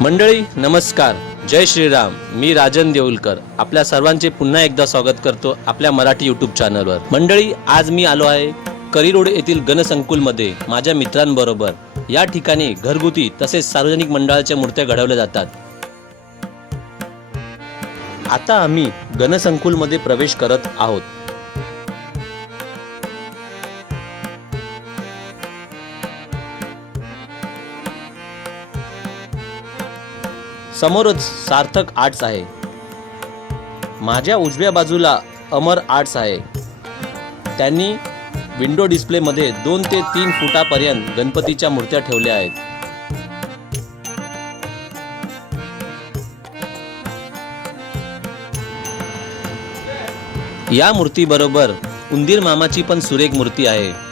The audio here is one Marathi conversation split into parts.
मंडळी नमस्कार. जय श्रीराम. मी राजन देऊलकर. आपल्या सर्वांचे पुन्हा एकदा स्वागत करतो आपल्या मराठी यूट्यूब चॅनलवर मंडळी आज मी आलो आहे करी रोड येथील गणसंकुलमध्ये माझ्या मित्रांबरोबर. या ठिकाणी घरगुती तसेच सार्वजनिक मंडळाच्या मूर्त्या घडवल्या जातात. आता आम्ही गणसंकुलमध्ये प्रवेश करत आहोत. समोरच सार्थक आर्ट्स आहे. माझ्या उजव्या बाजूला अमर आर्ट्स आहे. त्यांनी विंडो डिस्प्लेमध्ये दोन ते तीन फुटापर्यंत गणपतीच्या मूर्त्या ठेवल्या आहेत. या मूर्तीबरोबर उंदीर मामाची पण सुरेख मूर्ती आहे.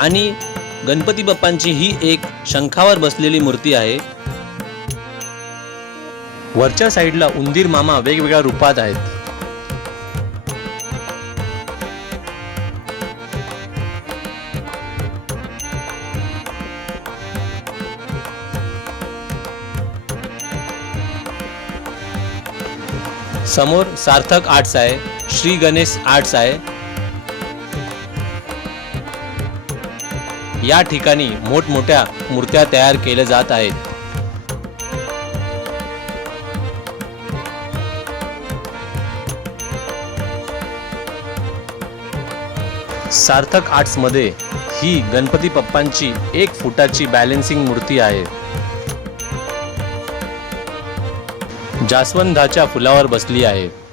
आणि गणपती बाप्पांची ही एक शंखावर बसलेली मूर्ती आहे. वरच्या साईडला उंदीर मामा वेगवेगळ्या रूपात आहेत. समोर सार्थक आर्ट्स आहे श्री गणेश आर्ट्स आहे. या ठिकाणी मोठमोठ्या मूर्त्या तयार केल्या जात आहेत. सार्थक आर्ट्समध्ये ही गणपती पप्पांची एक फुटाची बॅलेन्सिंग मूर्ती आहे. जास्वंदाच्या फुलावर बसली आहे.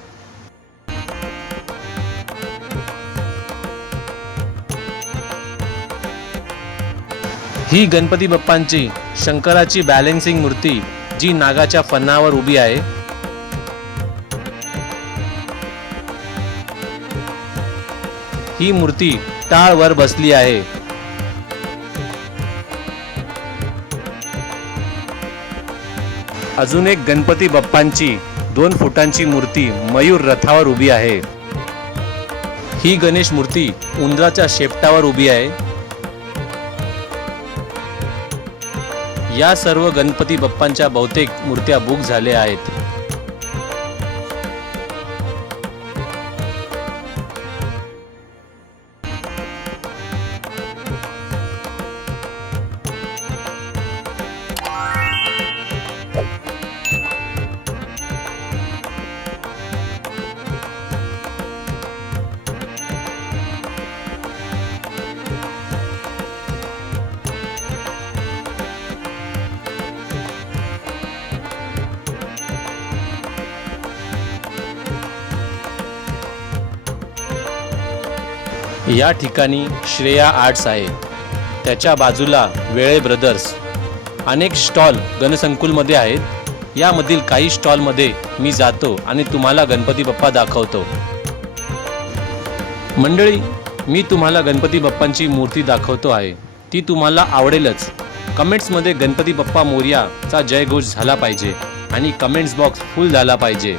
ही गणपती बाप्पांची शंकराची बॅलेन्सिंग मूर्ती जी नागाच्या फणावर उभी आहे. ही मूर्ती टाळवर बसली आहे. अजून एक गणपती बाप्पांची दोन फुटांची मूर्ती मयूर रथावर उभी आहे. ही गणेश मूर्ती उंदराच्या शेपटावर उभी आहे. या सर्व गणपती बाप्पांच्या बहुतेक मूर्त्या बुक झाल्या आहेत. या ठिकाणी श्रेया आर्ट्स आहे. त्याच्या बाजूला वेळे ब्रदर्स अनेक स्टॉल गणसंकुलमध्ये आहेत. यामधील काही स्टॉलमध्ये मी जातो आणि तुम्हाला गणपती बाप्पा दाखवतो. मंडळी मी तुम्हाला गणपती बाप्पांची मूर्ती दाखवतो आहे. ती तुम्हाला आवडेलच. कमेंट्समध्ये गणपती बाप्पा मोर्याचा जयघोष झाला पाहिजे आणि कमेंट्स बॉक्स फुल झाला पाहिजे.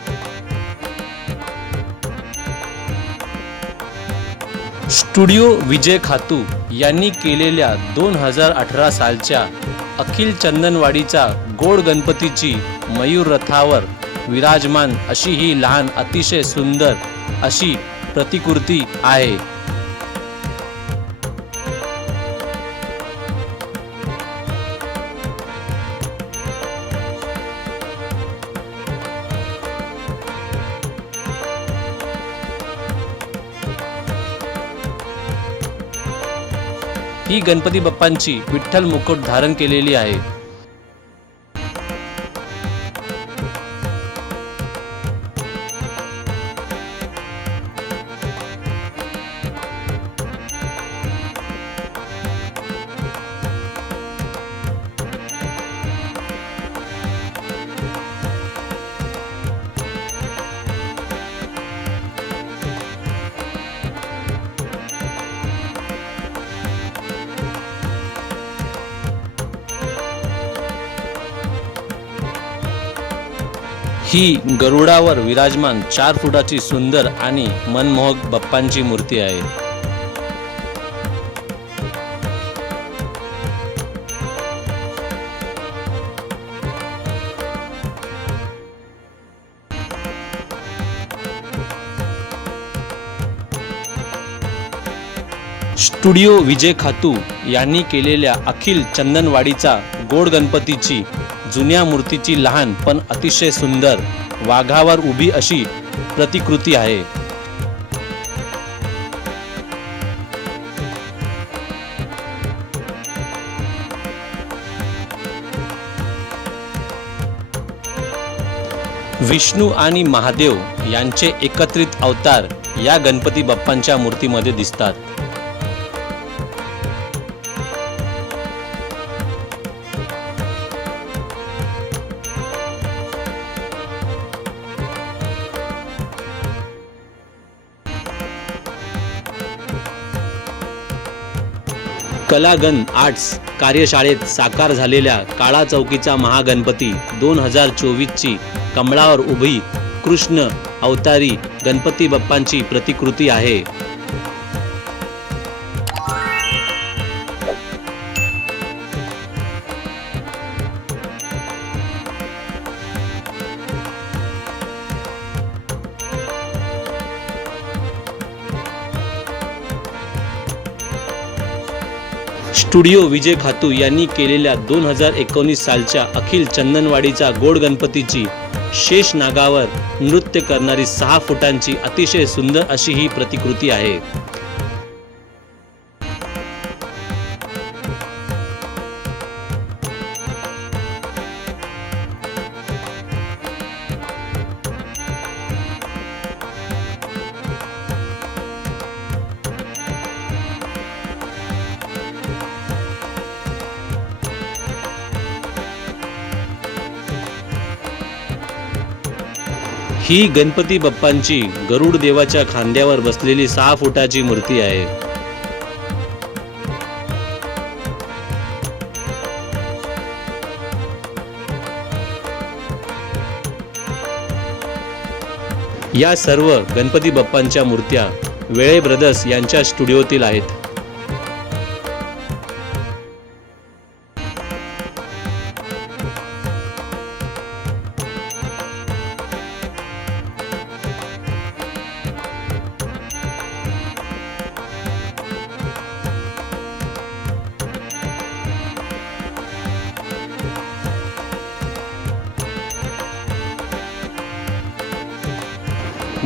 स्टुडिओ विजय खातू यांनी केलेल्या दोन हजार अठरा सालच्या अखिल चंदनवाडीचा गोड गणपतीची मयूर रथावर विराजमान अशी ही लहान अतिशय सुंदर अशी प्रतिकृती आहे. ही गणपती बाप्पांची विठ्ठल मुकुट धारण केलेली आहे. ही गरुडावर विराजमान चार फुटाची सुंदर आणि मनमोहक बाप्पांची मूर्ती आहे. स्टुडिओ विजय खातू यांनी केलेल्या अखिल चंदनवाडीचा गोड गणपतीची जुन्या मूर्तीची लहान पण अतिशय सुंदर वाघावर उभी अशी प्रतिकृती आहे. विष्णू आणि महादेव यांचे एकत्रित अवतार या गणपती बाप्पांच्या मूर्तीमध्ये दिसतात. कलागन आर्ट्स कार्यशाळेत साकार झालेल्या काळा चौकीचा महागणपती दोन हजार चोवीसची कमळावर उभी कृष्ण अवतारी गणपती बाप्पांची प्रतिकृती आहे. स्टुडिओ विजय खातू यांनी केलेल्या दोन हजार एकोणीस सालच्या अखिल चंदनवाडीचा गोड गणपतीची शेष नागावर नृत्य करणारी सहा फुटांची अतिशय सुंदर अशी ही प्रतिकृती आहे. ही गणपती बाप्पांची गरुड देवाच्या खांद्यावर बसलेली सहा फुटाची मूर्ती आहे. या सर्व गणपती बाप्पांच्या मूर्त्या वेळे ब्रदर्स यांच्या स्टुडिओतील आहेत.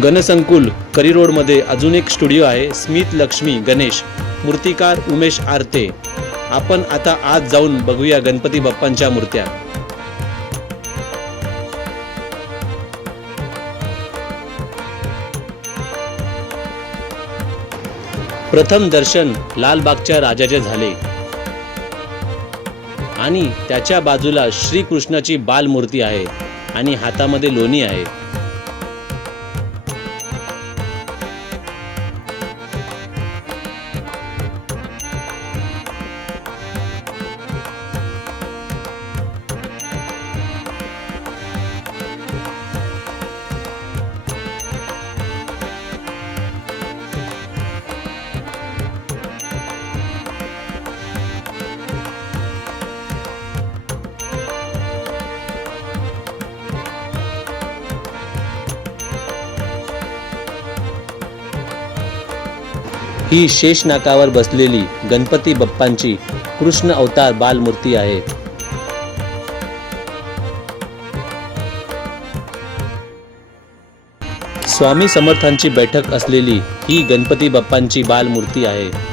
गणसंकुल करी रोडमध्ये अजून एक स्टुडिओ आहे स्मित लक्ष्मी गणेश. मूर्तिकार उमेश आरते. आपण आता आज जाऊन बघूया गणपती बाप्पांच्या मूर्त्या. प्रथम दर्शन लालबागच्या राजाचे झाले. आणि त्याच्या बाजूला श्रीकृष्णाची बालमूर्ती आहे आणि हातामध्ये लोणी आहे. ही शेषनाकावर बसलेली गणपती बाप्पांची कृष्ण अवतार बालमूर्ती आहे. स्वामी समर्थांची बैठक असलेली ही गणपती बाप्पांची बालमूर्ती आहे.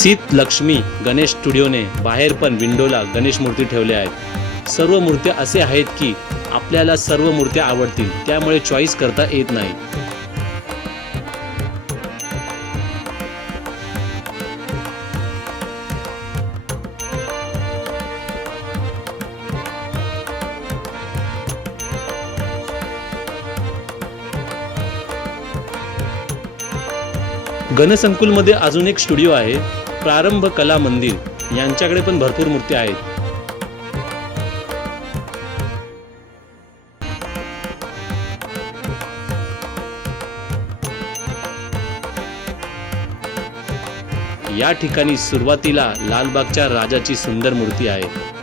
सीत लक्ष्मी गणेश स्टुडिओने बाहेर पण विंडोला गणेश मूर्ती ठेवल्या आहेत. सर्व मूर्त्या असे आहेत की आपल्याला सर्व मूर्त्या आवडतील त्यामुळे चॉईस करता येत नाही. गणसंकुलमध्ये अजून एक स्टुडिओ आहे. प्रारंभ कला मंदिर. यांच्याकडे पण भरपूर मूर्त्या आहेत. या ठिकाणी सुरुवातीला लालबागच्या राजाची सुंदर मूर्ती आहे.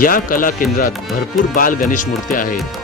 या कला केंद्रात भरपूर बाल गणेश मूर्त्या आहेत.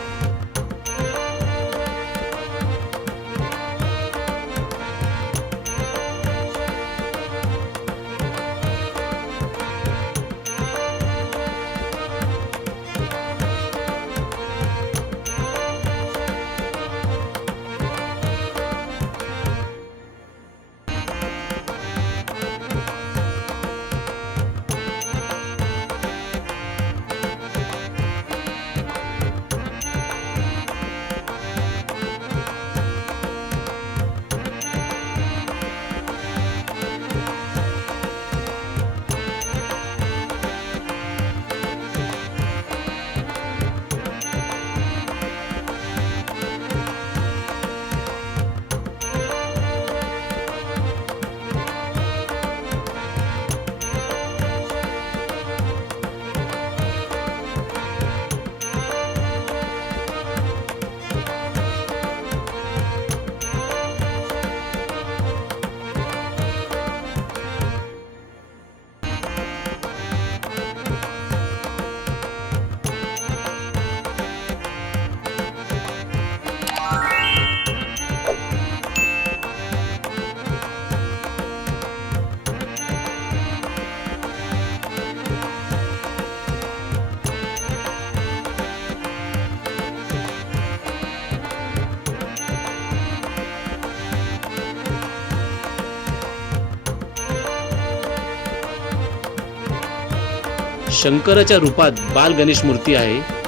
शंकराच्या रूपात बाल गणेश मूर्ती आहे.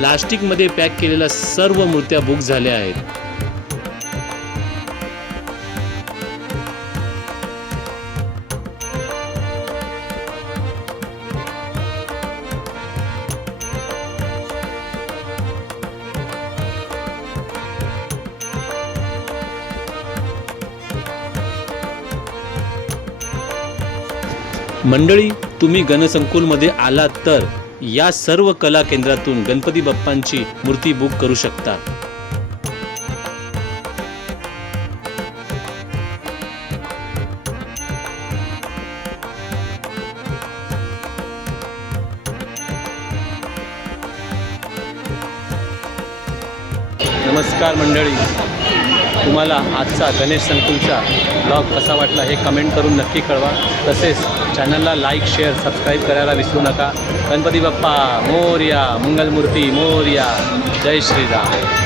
प्लास्टिकमध्ये पॅक केलेल्या सर्व मूर्त्या बुक झाल्या आहेत. मंडळी तुम्ही गणसंकुलमध्ये आलात तर या सर्व कला केंद्रातून गणपती बाप्पांची मूर्ती बुक करू शकता. नमस्कार मंडळी. तुम्हाला आजचा गणेश संकुलचा ब्लॉग कसा वाटला हे कमेंट करून नक्की कळवा. तसेच चॅनलला लाईक शेअर सबस्क्राईब करायला विसरू नका. गणपती बाप्पा मोर्या मंगलमूर्ती मोर्या. जय श्रीराम.